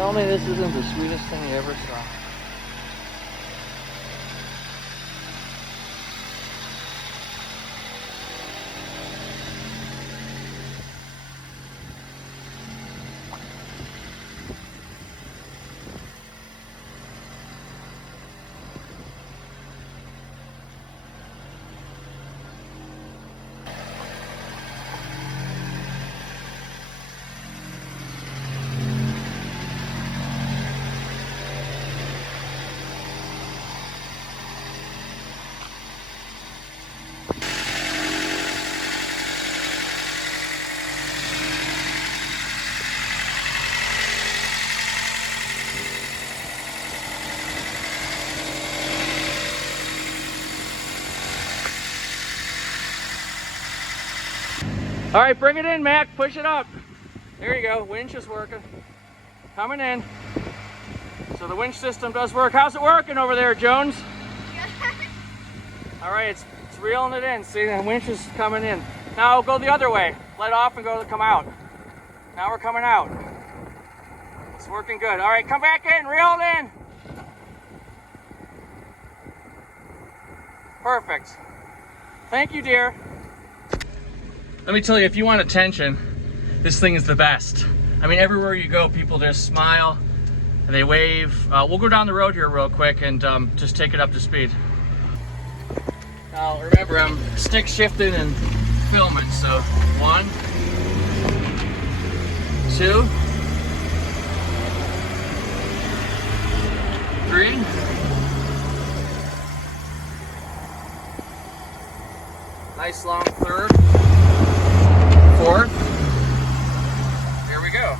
Tell me this isn't the sweetest thing you ever saw. All right, bring it in, Mac. Push it up. There you go. Winch is working. Coming in. So the winch system does work. How's it working over there, Jones? All right, it's reeling it in. See, the winch is coming in. Now go the other way. Let off and come out. Now we're coming out. It's working good. All right, come back in. Reel it in. Perfect. Thank you, dear. Let me tell you, if you want attention, this thing is the best. I mean, everywhere you go, people just smile and they wave. We'll go down the road here real quick and just take it up to speed. Now, remember, I'm stick shifting and filming, so 1, 2, 3. Nice long third. 4th. Here we go.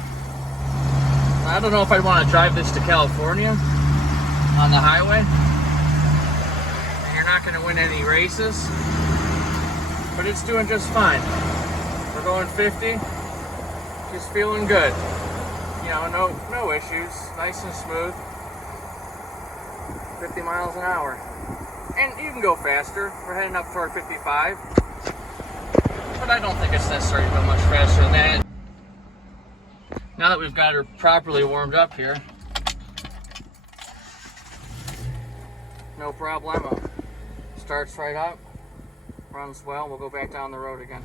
I don't know if I'd want to drive this to California on the highway. You're not going to win any races, but it's doing just fine. We're going 50, just feeling good. You know, no issues, nice and smooth. 50 miles an hour. And you can go faster. We're heading up toward 55. But I don't think it's necessary to go much faster than that. Now that we've got her properly warmed up here, no problemo. Starts right up, runs well. We'll go back down the road again.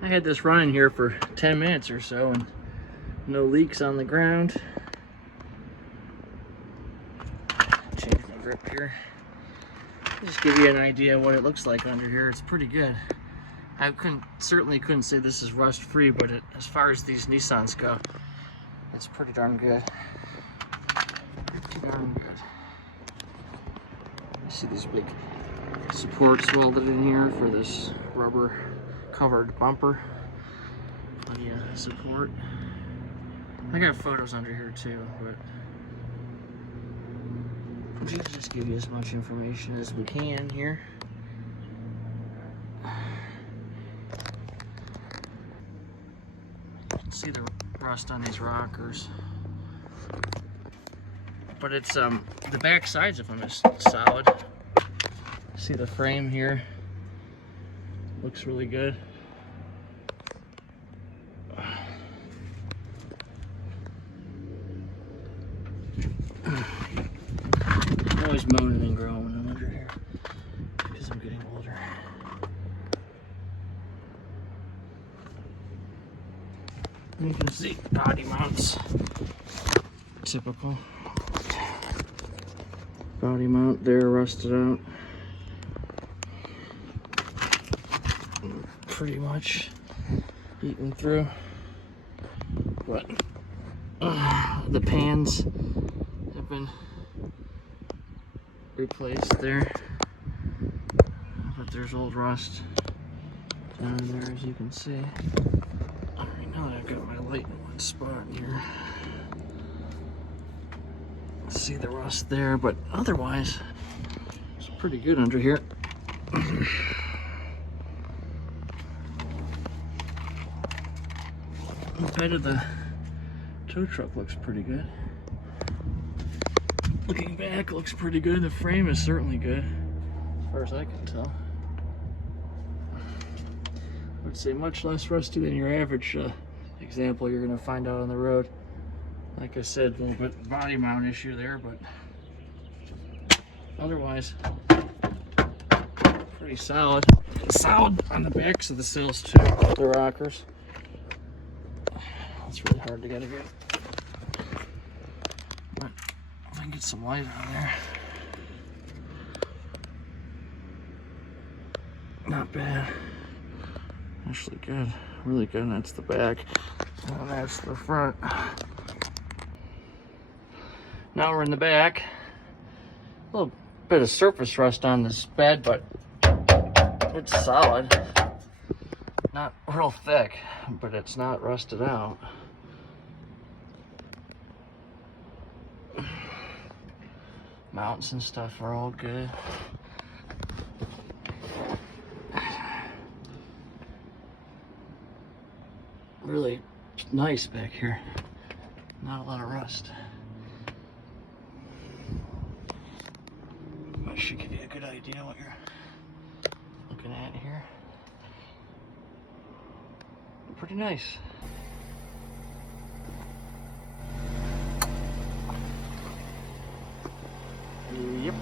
I had this running here for 10 minutes or so and no leaks on the ground. Change my grip here. Just give you an idea of what it looks like under here. It's pretty good. I certainly couldn't say this is rust free, but as far as these Nissans go, it's pretty darn good. Pretty darn good. You see these big supports welded in here for this rubber covered bumper. Plenty of support. I got photos under here too, but just give you as much information as we can here. See the rust on these rockers, but it's the back sides of them is solid. See the frame here, looks really good. I'm always moaning and groaning when I'm under here because I'm getting older. You can see body mounts, typical. Body mount there, rusted out. Pretty much eaten through, but the pans have been replaced there, but there's old rust down there, as you can see. Alright, now that I've got my light in one spot here, see the rust there, but otherwise it's pretty good under here. The bed of the tow truck looks pretty good. Looking back, looks pretty good. The frame is certainly good, as far as I can tell. I would say much less rusty than your average example you're going to find out on the road. Like I said, a little bit body mount issue there, but otherwise pretty solid. Solid on the backs of the sills too, the rockers. It's really hard to get again. But if I can get some light on there. Not bad. Actually good. Really good. And that's the back. And that's the front. Now we're in the back. A little bit of surface rust on this bed, but it's solid. Not real thick, but it's not rusted out. Mounts and stuff are all good. Really nice back here. Not a lot of rust. That should give you a good idea what you're looking at here. Pretty nice. Yep.